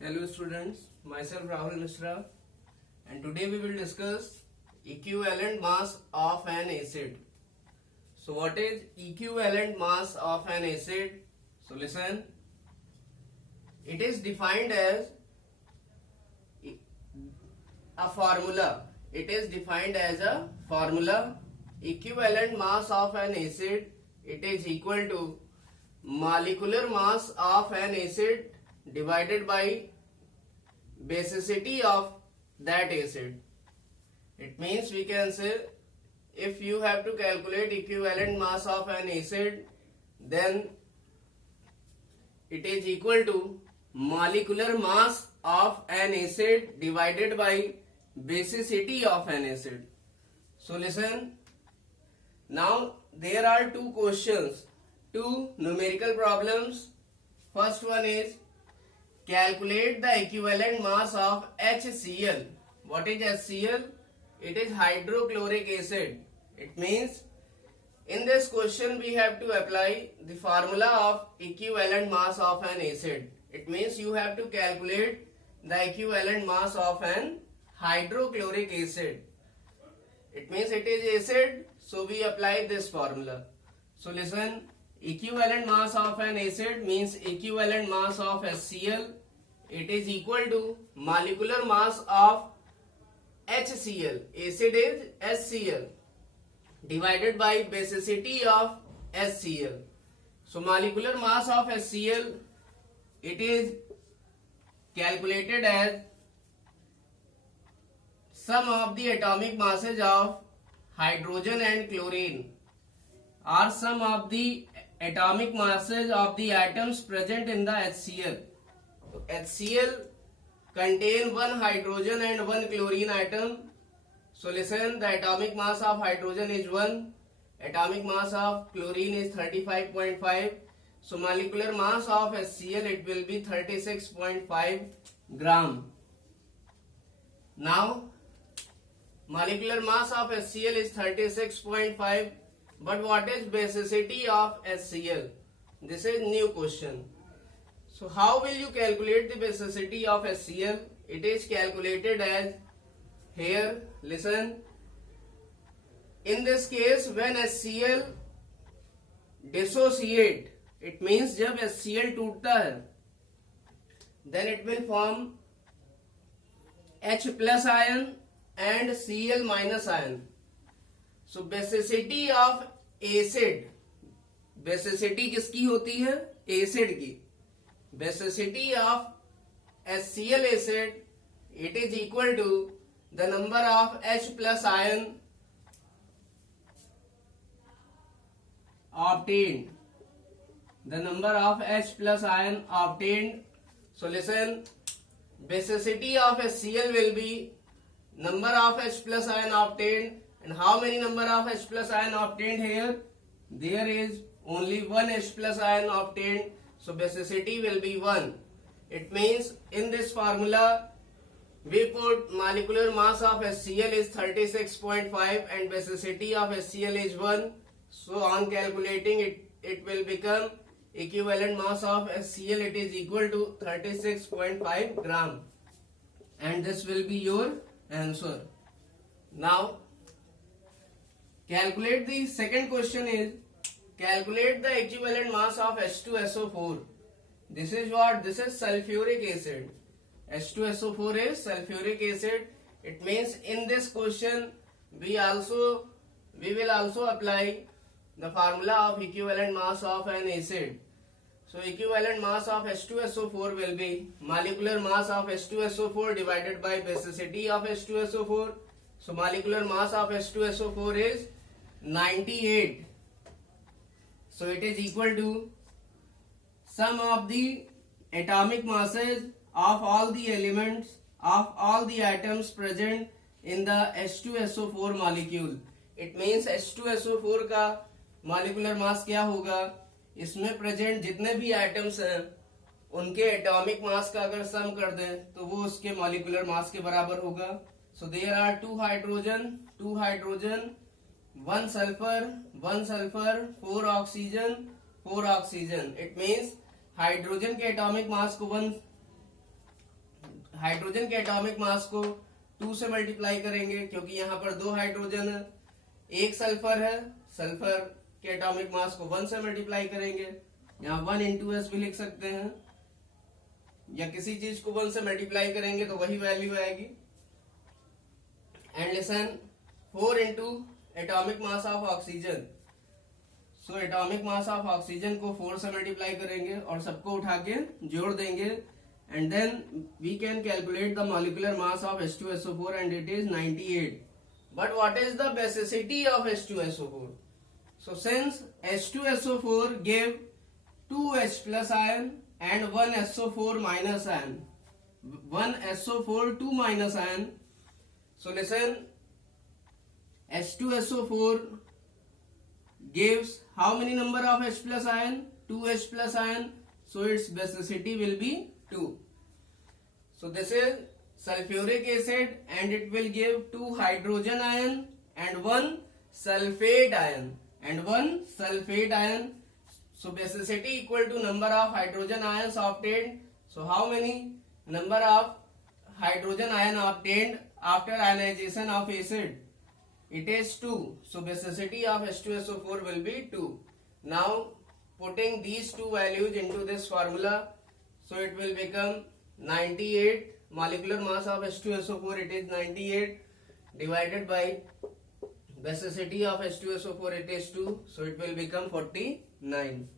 Hello students, myself Rahul Mishra and today we will discuss equivalent mass of an acid. So what is equivalent mass of an acid? So listen, it is defined as a formula. It is defined as a formula. Equivalent mass of an acid, it is equal to molecular mass of an acid divided by basicity of that acid. It means we can say if you have to calculate equivalent mass of an acid, then it is equal to molecular mass of an acid divided by basicity of an acid. So listen, now there are two questions, two numerical problems. First one is calculate the equivalent mass of HCl. What is HCl? It is hydrochloric acid. It means in this question we have to apply the formula of equivalent mass of an acid. It means you have to calculate the equivalent mass of an hydrochloric acid. It means it is acid, so we apply this formula. So listen, equivalent mass of an acid means equivalent mass of HCl. It is equal to molecular mass of HCl. Acid is HCl divided by basicity of HCl. So molecular mass of HCl, it is calculated as sum of the atomic masses of hydrogen and chlorine are sum of the atomic masses of the atoms present in the HCl. So HCl contain one hydrogen and one chlorine atom. So listen, the atomic mass of hydrogen is 1, atomic mass of chlorine is 35.5. So molecular mass of HCl, it will be 36.5 gram. Now molecular mass of HCl is 36.5, but what is basicity of HCl? This is new question. So how will you calculate the basicity of HCl? It is calculated as, here listen, in this case when HCl dissociate, it means जब HCl टूटता है, then it will form H plus ion and Cl minus ion. So basicity of acid, basicity किसकी होती है? Acid की. Basicity of HCl acid, it is equal to the number of H plus ion obtained. The number of H plus ion obtained. So listen, basicity of HCl will be number of H plus ion obtained. And how many number of H plus ion obtained here? There is only one H plus ion obtained. So basicity will be 1. It means in this formula we put molecular mass of HCl is 36.5 and basicity of HCl is 1. So on calculating it will become equivalent mass of HCl, it is equal to 36.5 gram. And this will be your answer. Now calculate the second question is calculate the equivalent mass of H2SO4. This is what? This is sulfuric acid. H2SO4 is sulfuric acid. It means in this question we will also apply the formula of equivalent mass of an acid. So equivalent mass of H2SO4 will be molecular mass of H2SO4 divided by basicity of H2SO4. So molecular mass of H2SO4 is 98. So it is equal to sum of the atomic masses of all the elements of all the atoms present in the H2SO4 molecule. It means H2SO4 का molecular mass क्या होगा? इसमें present जितने भी atoms हैं उनके atomic mass का अगर sum कर दें तो वो उसके molecular mass के बराबर होगा. So there are two hydrogen, one sulfur, 4 oxygen. It means hydrogen के एटॉमिक मास को 1 हाइड्रोजन के एटॉमिक मास को 2 से मल्टीप्लाई करेंगे, क्योंकि यहाँ पर 2 हाइड्रोजन है, 1 सल्फर है, सल्फर के एटॉमिक मास को 1 से मल्टीप्लाई करेंगे। यहाँ 1 इंटू एस भी लिख सकते हैं, या किसी चीज को 1 से मल्टीप्लाई करेंगे तो वही वैल्यू आएगी। And listen, 4 into atomic mass of oxygen. So atomic mass of oxygen को 4 से मल्टीप्लाई करेंगे और सबको उठा के जोड़ देंगे, and then we can calculate the molecular mass of H2SO4 and it is 98. But what is the basicity of H2SO4? So since H2SO4 gave 2 H plus ion and 1 SO4 minus ion, 1 SO4 2 minus ion. So listen, H2SO4 gives how many number of H plus ion? 2 H plus ion. So its basicity will be 2. So this is sulfuric acid and it will give 2 hydrogen ion and 1 sulfate ion and 1 sulfate ion. So basicity equal to number of hydrogen ions obtained. So how many number of hydrogen ion obtained after ionization of acid? It is 2. So basicity of H2SO4 will be 2. Now putting these two values into this formula, so it will become 98. Molecular mass of H2SO4, it is 98, divided by basicity of H2SO4, it is 2, so it will become 49.